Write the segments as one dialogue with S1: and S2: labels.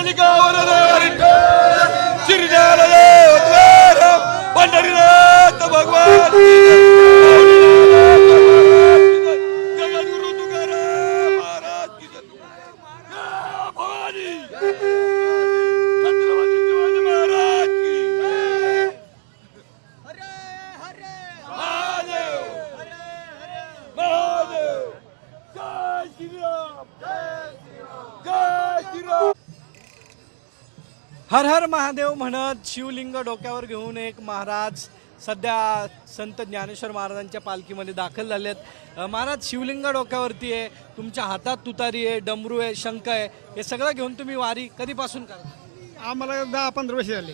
S1: पुंडलिकावर शिरजालदेव पंढरीनाथ भगवान जगद्गुरु तुकाराम महाराज की जय. भवानी छत्रपती शिवाजी महाराज की महादेव महादेव जय श्रीराम जय श्रीराम.
S2: हर हर महादेव म्हणत शिवलिंग डोक्यावर घेऊन एक महाराज सध्या संत ज्ञानेश्वर महाराजांच्या पालखीमध्ये दाखल झालेत. महाराज शिवलिंग डोक्यावरती आहे, तुमच्या हातात तुतारी आहे, डमरू आहे, शंख आहे, हे सगळं घेऊन तुम्ही वारी कधीपासून करता?
S3: आम्हाला 10-15 वर्ष झाले.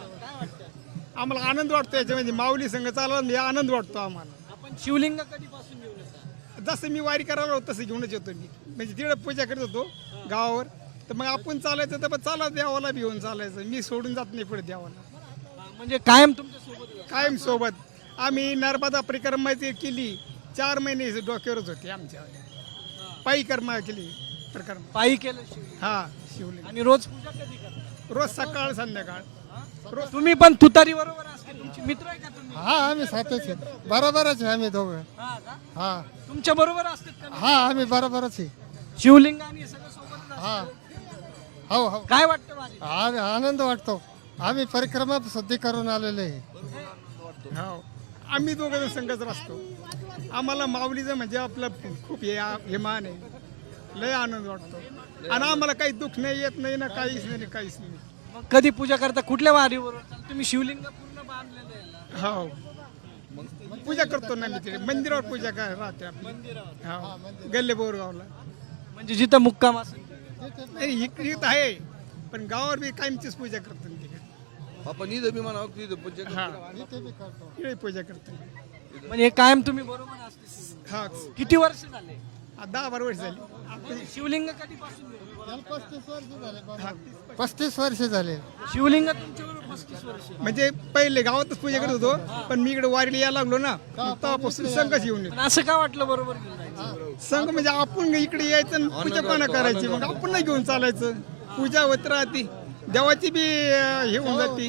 S3: आम्हाला आनंद वाटतो याच्यामध्ये, माऊली संघ चालवला आनंद वाटतो आम्हाला.
S2: आपण शिवलिंग कधीपासून घेऊन येता?
S3: जसं मी वारी करायला होतो तसं घेऊनच येतो मी. म्हणजे तिकडे पूजा करत होतो गावावर, तर मग आपण चालायचं तर मग चाला देवाला घेऊन चालायचं. मी सोडून जात नाही पुढे देवाला,
S2: म्हणजे कायम तुमच्या सोबत
S3: कायम सोबत. आम्ही नर्मदा परिक्रमा केली 4 महिने डोक्यावरच होते आमच्या. पायी कर्मा केली परिक्रमा.
S2: पायी केलं शिवलिंग.
S3: हा शिवलिंग.
S2: आणि रोज पूजा कधी करता?
S3: रोज सकाळ संध्याकाळ. रोज
S2: तुम्ही पण तुतारी बरोबर असते, तुमची मित्र आहे का तुम्ही?
S4: हा आम्ही साथच आहे, बरोबरच आहे आम्ही दोघं.
S2: हा का?
S4: हा
S2: तुमच्या बरोबर असतात का?
S4: हा आम्ही बरोबरच आहे.
S2: शिवलिंग आणि हे सगळं सोबतच असतं.
S4: हा हो हो
S2: काय वाटतं वारी?
S4: आनंद वाटतो. आम्ही परिक्रमा शुद्धी करून आलेले आहे.
S3: हो आम्ही दोघं संघच असतो. आम्हाला माऊलीचं म्हणजे आपलं खूप हे मान आहे. लय आनंद वाटतो आणि आम्हाला काही दुःख नाही, येत नाही ना, काहीच नाही, काहीच नाही.
S2: मग कधी पूजा करता? कुठल्या वारीवर तुम्ही शिवलिंग पूर्ण बांधलेलं आहे ना?
S3: हो पूजा करतो ना मी तिथे मंदिरावर पूजा काय राहते आपली. हो गल्ले बोरगावला.
S2: म्हणजे जिथं मुक्काम असेल
S3: नाही इकडे आहे, पण गावावर बी कायमचीच पूजा करतो मी तिकडे.
S1: आपण इथं बी म्हणावं की इथं पूजा
S3: हा
S4: इथे बी करतो.
S3: तिकडे पूजा करतो.
S2: म्हणजे कायम तुम्ही बरोबर असते.
S3: हा
S2: किती वर्ष झाले?
S3: 10-12 वर्ष झाली.
S2: शिवलिंग कधीपासून घेऊन?
S4: त्याला 35 वर्ष झाले बरोबर. 35 वर्ष झाले.
S2: शिवलिंग तुमच्यावर 35 वर्ष.
S3: म्हणजे पहिले गावातच पूजा करत होतो, पण मी इकडे वारीला यायला लागलो ना, तेव्हापासून संघच येऊन येतो.
S2: पण असं का वाटलं बरोबर घेऊन जायचं?
S3: संघ म्हणजे आपण इकडे यायचं आणि पूजा पाना करायची, मग आपण नाही घेऊन चालायचं. पूजा होत राहते, देवाची बी हे होऊन जाते.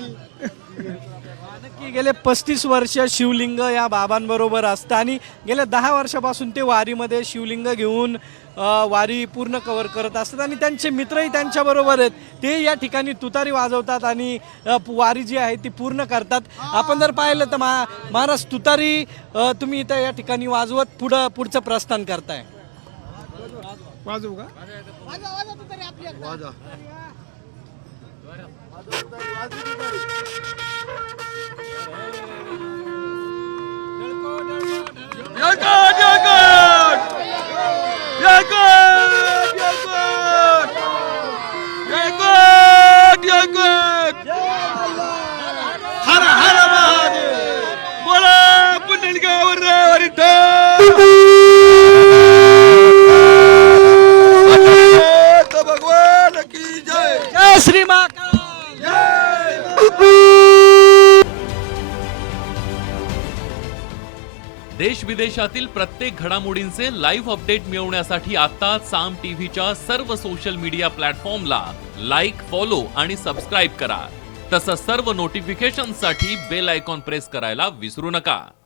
S2: नक्की गेले 35 वर्ष शिवलिंग या बाबांबरोबर असतं आणि गेल्या 10 वर्षापासून ते वारीमध्ये शिवलिंग घेऊन वारी पूर्ण कव्हर करत असतात आणि त्यांचे मित्रही त्यांच्याबरोबर आहेत. ते या ठिकाणी तुतारी वाजवतात आणि वारी जी आहे ती पूर्ण करतात. आपण जर पाहिलं तर महाराज तुतारी तुम्ही इथं या ठिकाणी वाजवत पुढचं प्रस्थान करताय.
S3: वाजवू का?
S1: वाजा हर हर महादेव. बोला पुंडलिकावर भगवान की जय.
S2: जय श्री महाकाल.
S5: देश विदेशातील प्रत्येक घडामोडींचे लाईव्ह अपडेट मिळवण्यासाठी आता साम टीव्हीच्या सर्व सोशल मीडिया प्लॅटफॉर्मला लाईक, फॉलो आणि सबस्क्राईब करा. तसंच सर्व नोटिफिकेशनसाठी बेल आयकॉन प्रेस करायला विसरू नका.